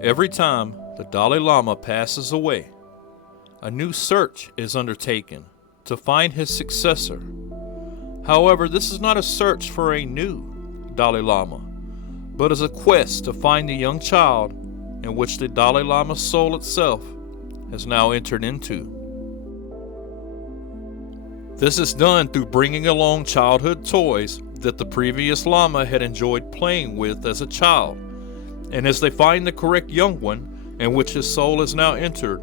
Every time the Dalai Lama passes away, a new search is undertaken to find his successor. However, this is not a search for a new Dalai Lama, but is a quest to find the young child in which the Dalai Lama's soul itself has now entered into. This is done through bringing along childhood toys that the previous Lama had enjoyed playing with as a child, and as they find the correct young one in which his soul has now entered,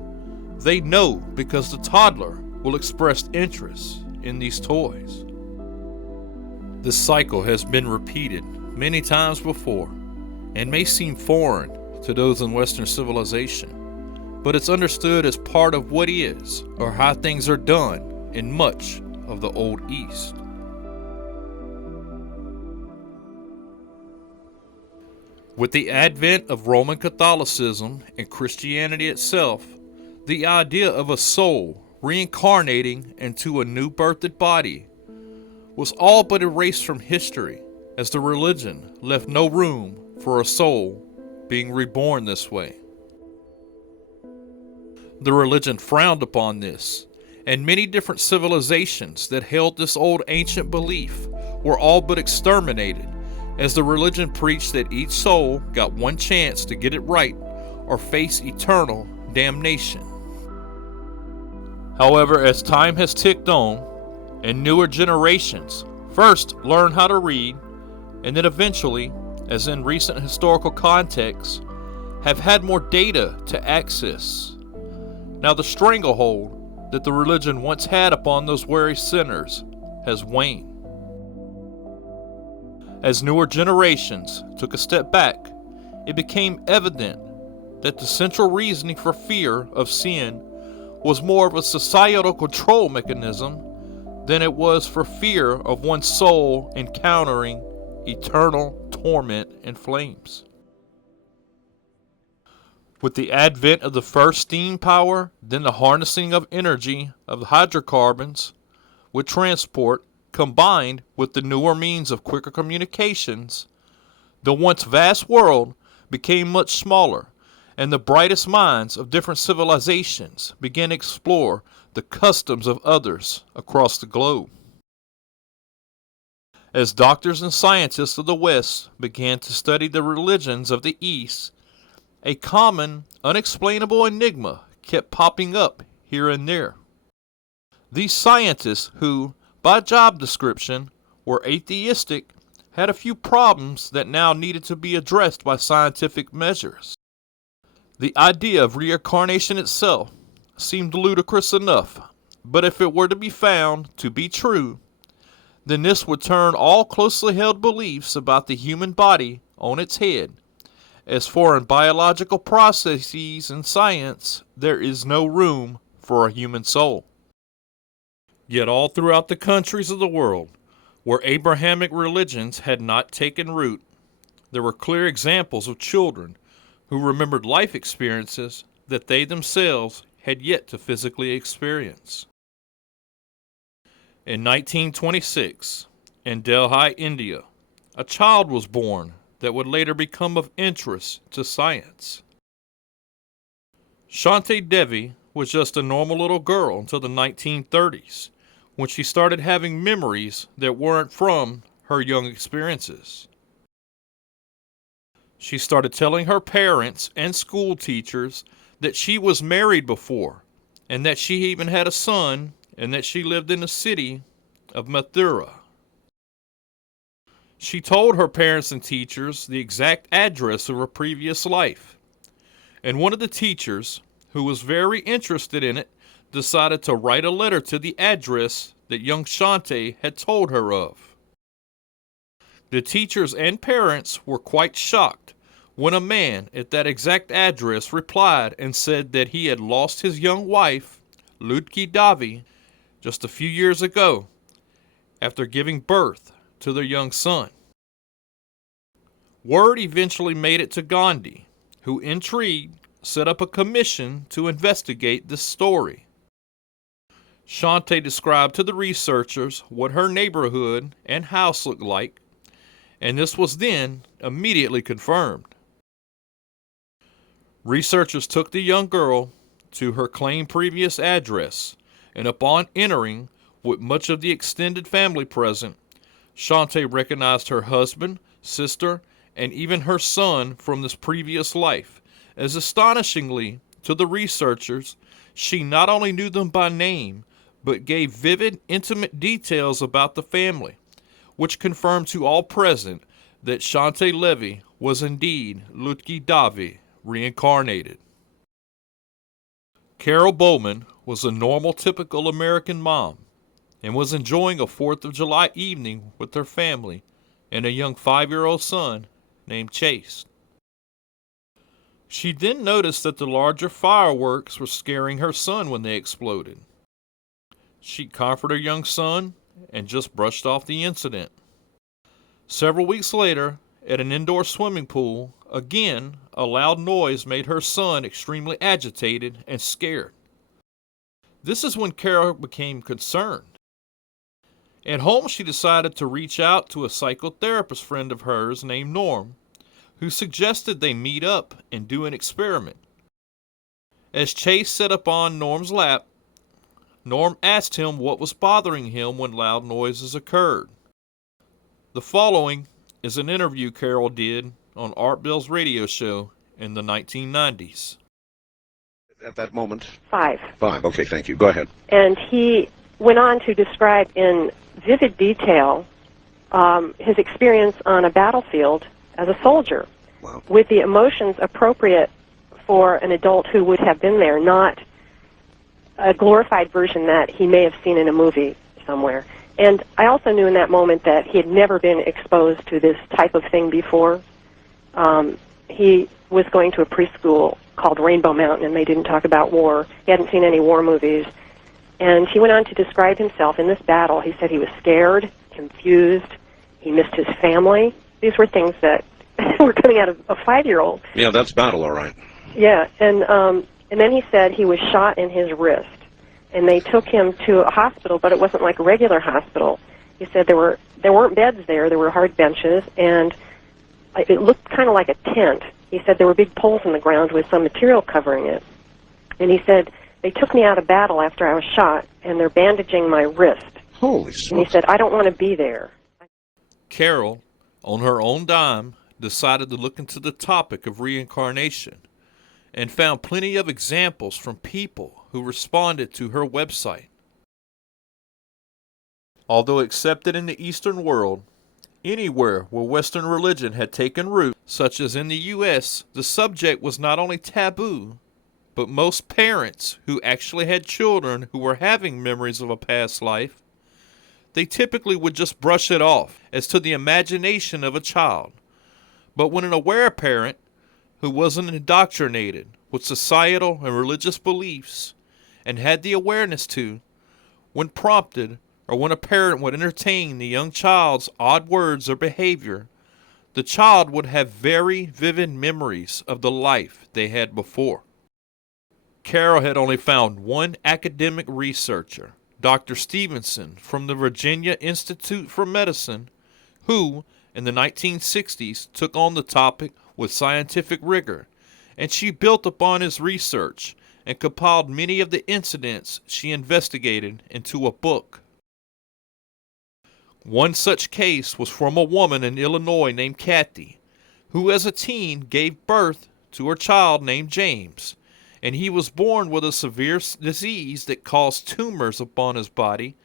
they know because the toddler will express interest in these toys. This cycle has been repeated many times before and may seem foreign to those in Western civilization, but it's understood as part of what is or how things are done in much of the Old East. With the advent of Roman Catholicism and Christianity itself, the idea of a soul reincarnating into a new birthed body was all but erased from history, as the religion left no room for a soul being reborn this way. The religion frowned upon this, and many different civilizations that held this old ancient belief were all but exterminated, as the religion preached that each soul got one chance to get it right or face eternal damnation. However, as time has ticked on, and newer generations first learn how to read, and then eventually, as in recent historical contexts, have had more data to access, now the stranglehold that the religion once had upon those wary sinners has waned. As newer generations took a step back, it became evident that the central reasoning for fear of sin was more of a societal control mechanism than it was for fear of one's soul encountering eternal torment and flames. With the advent of the first steam power, then the harnessing of energy of the hydrocarbons with transport, combined with the newer means of quicker communications, the once vast world became much smaller, and the brightest minds of different civilizations began to explore the customs of others across the globe. As doctors and scientists of the West began to study the religions of the East, a common, unexplainable enigma kept popping up here and there. These scientists who, by job description, were atheistic, had a few problems that now needed to be addressed by scientific measures. The idea of reincarnation itself seemed ludicrous enough, but if it were to be found to be true, then this would turn all closely held beliefs about the human body on its head. As for in biological processes and science, there is no room for a human soul. Yet all throughout the countries of the world, where Abrahamic religions had not taken root, there were clear examples of children who remembered life experiences that they themselves had yet to physically experience. In 1926, in Delhi, India, a child was born that would later become of interest to science. Shanti Devi was just a normal little girl until the 1930s, when she started having memories that weren't from her young experiences. She started telling her parents and school teachers that she was married before, and that she even had a son, and that she lived in the city of Mathura. She told her parents and teachers the exact address of her previous life, and one of the teachers, who was very interested in it, decided to write a letter to the address that young Shanti had told her of. The teachers and parents were quite shocked when a man at that exact address replied and said that he had lost his young wife, Ludki Davi, just a few years ago after giving birth to their young son. Word eventually made it to Gandhi, who, intrigued, set up a commission to investigate this story. Shanti described to the researchers what her neighborhood and house looked like, and this was then immediately confirmed. Researchers took the young girl to her claimed previous address, and upon entering, with much of the extended family present, Shante recognized her husband, sister, and even her son from this previous life, as astonishingly to the researchers, she not only knew them by name, but gave vivid, intimate details about the family, which confirmed to all present that Shante Levy was indeed Lutki Davi, reincarnated. Carol Bowman was a normal, typical American mom and was enjoying a 4th of July evening with her family and a young 5-year-old son named Chase. She then noticed that the larger fireworks were scaring her son when they exploded. She comforted her young son and just brushed off the incident. Several weeks later, at an indoor swimming pool, again, a loud noise made her son extremely agitated and scared. This is when Carol became concerned. At home, she decided to reach out to a psychotherapist friend of hers named Norm, who suggested they meet up and do an experiment. As Chase sat upon Norm's lap, Norm asked him what was bothering him when loud noises occurred. The following is an interview Carol did on Art Bell's radio show in the 1990s. At that moment? 5. 5, okay, thank you. Go ahead. And he went on to describe in vivid detail his experience on a battlefield as a soldier. Wow. With the emotions appropriate for an adult who would have been there, not a glorified version that he may have seen in a movie somewhere. And I also knew in that moment that he had never been exposed to this type of thing before. He was going to a preschool called Rainbow Mountain, and they didn't talk about war. He hadn't seen any war movies. And he went on to describe himself in this battle. He said he was scared, confused, he missed his family. These were things that were coming out of a 5-year-old. Yeah, that's battle, all right. Yeah, and then he said he was shot in his wrist. And they took him to a hospital, but it wasn't like a regular hospital. He said there weren't beds there were hard benches, and it looked kind of like a tent. He said there were big poles in the ground with some material covering it. And he said, they took me out of battle after I was shot, and they're bandaging my wrist. Holy smokes. And he said, I don't want to be there. Carol, on her own dime, decided to look into the topic of reincarnation and found plenty of examples from people who responded to her website. Although accepted in the Eastern world, anywhere where Western religion had taken root, such as in the U.S., the subject was not only taboo, but most parents who actually had children who were having memories of a past life, they typically would just brush it off as to the imagination of a child. But when an aware parent who wasn't indoctrinated with societal and religious beliefs and had the awareness to, when prompted or when a parent would entertain the young child's odd words or behavior, the child would have very vivid memories of the life they had before. Carol had only found one academic researcher, Dr. Stevenson from the Virginia Institute for Medicine, who, in the 1960s, took on the topic with scientific rigor, and she built upon his research and compiled many of the incidents she investigated into a book. One such case was from a woman in Illinois named Kathy, who as a teen gave birth to her child named James, and he was born with a severe disease that caused tumors upon his body,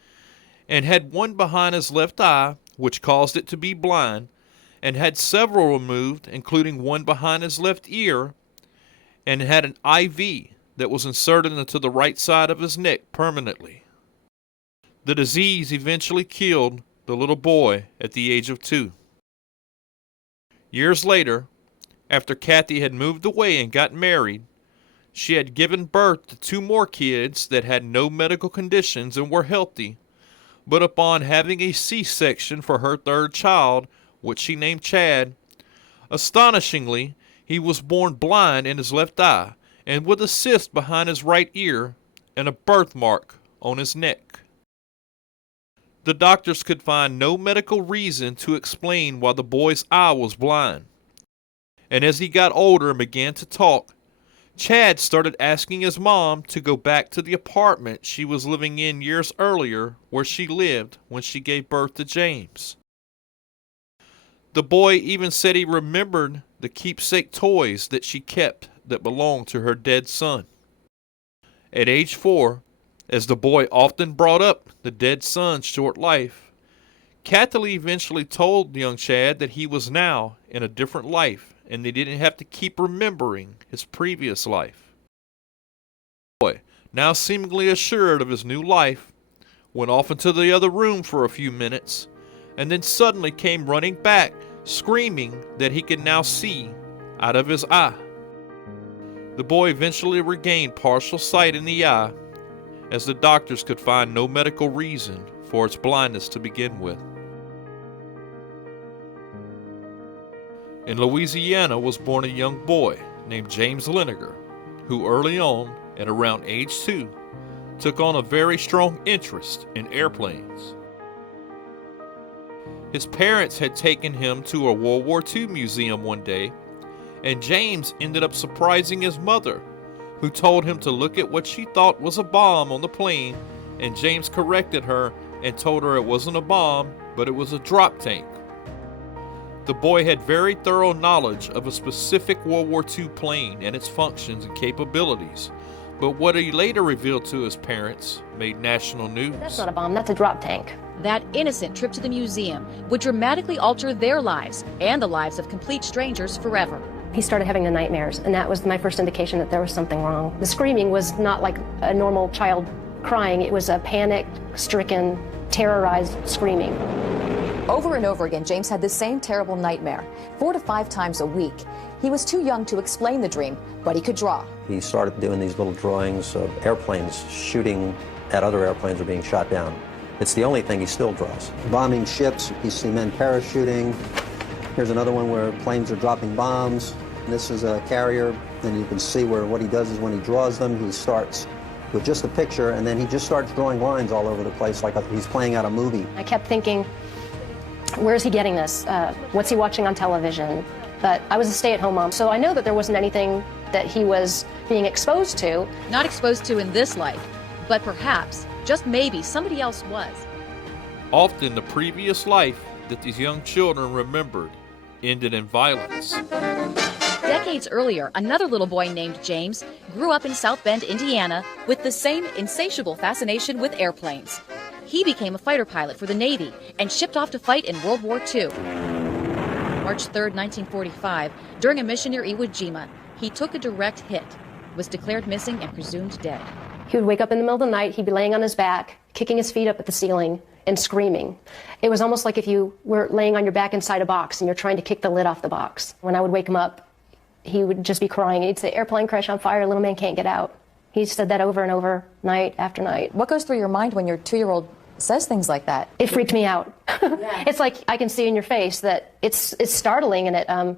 and had one behind his left eye, which caused it to be blind, and had several removed, including one behind his left ear, and had an IV that was inserted into the right side of his neck permanently. The disease eventually killed the little boy at the age of 2. Years later, after Kathy had moved away and got married, she had given birth to 2 more kids that had no medical conditions and were healthy, but upon having a C-section for her 3rd child, which she named Chad, astonishingly, he was born blind in his left eye and with a cyst behind his right ear and a birthmark on his neck. The doctors could find no medical reason to explain why the boy's eye was blind. And as he got older and began to talk, Chad started asking his mom to go back to the apartment she was living in years earlier where she lived when she gave birth to James. The boy even said he remembered the keepsake toys that she kept that belonged to her dead son. At age 4, as the boy often brought up the dead son's short life, Kathleen eventually told young Chad that he was now in a different life and they didn't have to keep remembering his previous life. The boy, now seemingly assured of his new life, went off into the other room for a few minutes and then suddenly came running back, screaming that he could now see out of his eye. The boy eventually regained partial sight in the eye, as the doctors could find no medical reason for its blindness to begin with. In Louisiana was born a young boy named James Liniger, who early on, at around age 2, took on a very strong interest in airplanes. His parents had taken him to a World War II museum one day, and James ended up surprising his mother, who told him to look at what she thought was a bomb on the plane, and James corrected her and told her it wasn't a bomb, but it was a drop tank. The boy had very thorough knowledge of a specific World War II plane and its functions and capabilities, but what he later revealed to his parents made national news. That's not a bomb, that's a drop tank. That innocent trip to the museum would dramatically alter their lives and the lives of complete strangers forever. He started having the nightmares, and that was my first indication that there was something wrong. The screaming was not like a normal child crying. It was a panic-stricken, terrorized screaming. Over and over again, James had the same terrible nightmare, 4 to 5 times a week. He was too young to explain the dream, but he could draw. He started doing these little drawings of airplanes shooting at other airplanes or being shot down. It's the only thing he still draws. Bombing ships, you see men parachuting. Here's another one where planes are dropping bombs. This is a carrier, and you can see where what he does is when he draws them, he starts with just a picture, and then he just starts drawing lines all over the place like he's playing out a movie. I kept thinking, where's he getting this? What's he watching on television? But I was a stay-at-home mom, so I know that there wasn't anything that he was being exposed to. Not exposed to in this life, but perhaps, just maybe, somebody else was. Often the previous life that these young children remembered ended in violence. Decades earlier, another little boy named James grew up in South Bend, Indiana, with the same insatiable fascination with airplanes. He became a fighter pilot for the Navy and shipped off to fight in World War II. March 3, 1945, during a mission near Iwo Jima, he took a direct hit, was declared missing and presumed dead. He would wake up in the middle of the night, he'd be laying on his back, kicking his feet up at the ceiling and screaming. It was almost like if you were laying on your back inside a box and you're trying to kick the lid off the box. When I would wake him up, he would just be crying. He'd say, "Airplane crash on fire, little man can't get out." He said that over and over, night after night. What goes through your mind when your 2-year-old says things like that? It freaked me out. It's like I can see in your face that it's startling and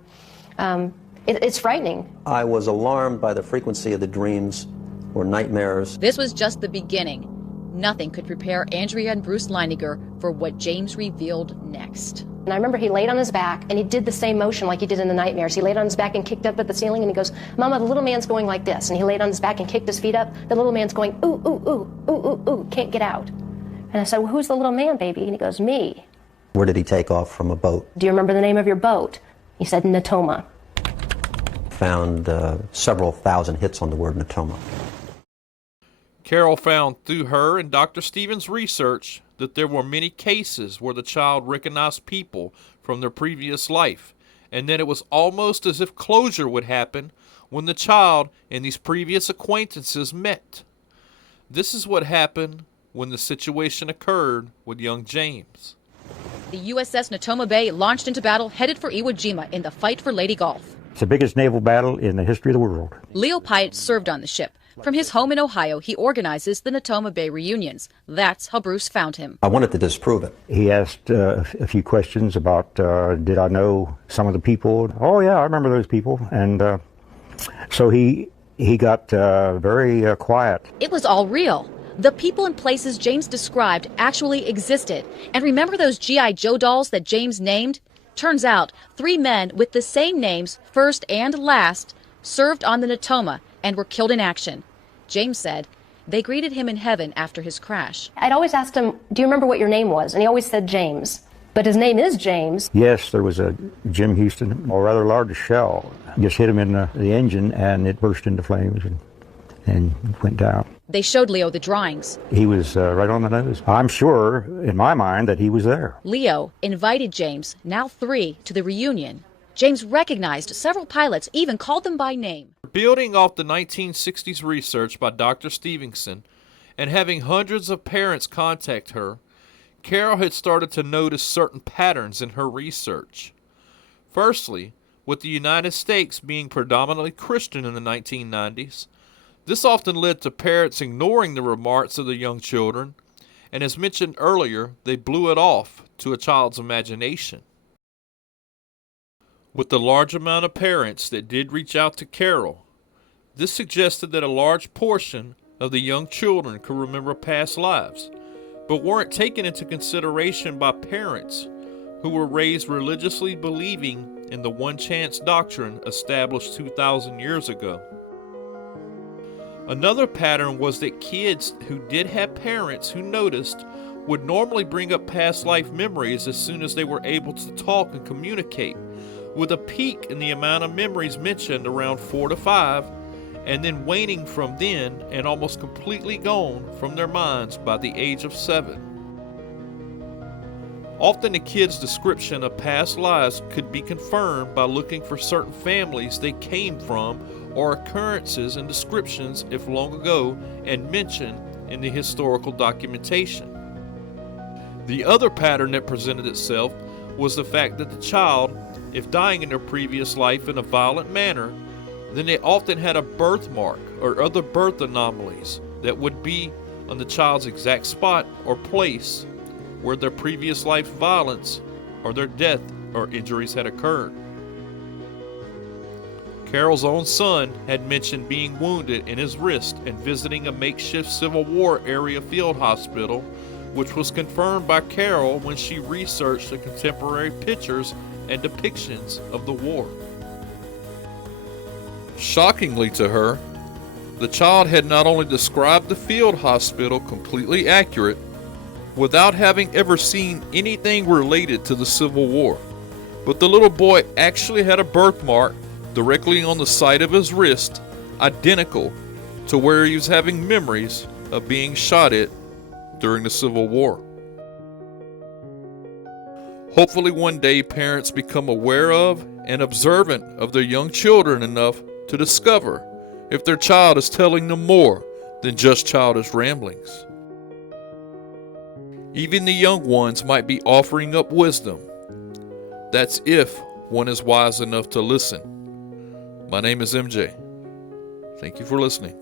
it's frightening. I was alarmed by the frequency of the dreams or nightmares. This was just the beginning. Nothing could prepare Andrea and Bruce Leiniger for what James revealed next. And I remember he laid on his back and he did the same motion like he did in the nightmares. He laid on his back and kicked up at the ceiling and he goes, "Mama, the little man's going like this." And he laid on his back and kicked his feet up. The little man's going, "Ooh, ooh, ooh, ooh, ooh, ooh," can't get out. And I said, "Well, who's the little man, baby?" And he goes, "Me." Where did he take off from a boat? "Do you remember the name of your boat?" He said, "Natoma." Found several thousand hits on the word Natoma. Carol found through her and Dr. Stevens' research that there were many cases where the child recognized people from their previous life, and that it was almost as if closure would happen when the child and these previous acquaintances met. This is what happened when the situation occurred with young James. The USS Natoma Bay launched into battle headed for Iwo Jima in the fight for Lady Gulf. It's the biggest naval battle in the history of the world. Leo Pyatt served on the ship. From his home in Ohio, he organizes the Natoma Bay reunions. That's how Bruce found him. I wanted to disprove it. He asked a few questions about, did I know some of the people? Oh, yeah, I remember those people. And so he got very quiet. It was all real. The people and places James described actually existed. And remember those G.I. Joe dolls that James named? Turns out 3 men with the same names, first and last, served on the Natoma, and were killed in action. James said they greeted him in heaven after his crash. I'd always asked him, do you remember what your name was? And he always said James. But his name is James. Yes, there was a Jim Houston, a rather large shell, just hit him in the engine, and it burst into flames and went down. They showed Leo the drawings. He was right on the nose. I'm sure, in my mind, that he was there. Leo invited James, now 3, to the reunion. James recognized several pilots, even called them by name. Building off the 1960s research by Dr. Stevenson and having hundreds of parents contact her, Carol had started to notice certain patterns in her research. Firstly, with the United States being predominantly Christian in the 1990s, this often led to parents ignoring the remarks of the young children, and as mentioned earlier, they blew it off to a child's imagination. With the large amount of parents that did reach out to Carol, this suggested that a large portion of the young children could remember past lives, but weren't taken into consideration by parents who were raised religiously believing in the one-chance doctrine established 2,000 years ago. Another pattern was that kids who did have parents who noticed would normally bring up past life memories as soon as they were able to talk and communicate, with a peak in the amount of memories mentioned around 4 to 5, and then waning from then and almost completely gone from their minds by the age of 7. Often the kids' description of past lives could be confirmed by looking for certain families they came from or occurrences and descriptions if long ago and mentioned in the historical documentation. The other pattern that presented itself was the fact that the child, if dying in their previous life in a violent manner, then they often had a birthmark or other birth anomalies that would be on the child's exact spot or place where their previous life violence or their death or injuries had occurred. Carol's own son had mentioned being wounded in his wrist and visiting a makeshift Civil War area field hospital, which was confirmed by Carol when she researched the contemporary pictures and depictions of the war. Shockingly to her, the child had not only described the field hospital completely accurate, without having ever seen anything related to the Civil War, but the little boy actually had a birthmark directly on the side of his wrist, identical to where he was having memories of being shot at during the Civil War. Hopefully one day parents become aware of and observant of their young children enough to discover if their child is telling them more than just childish ramblings. Even the young ones might be offering up wisdom. That's if one is wise enough to listen. My name is MJ. Thank you for listening.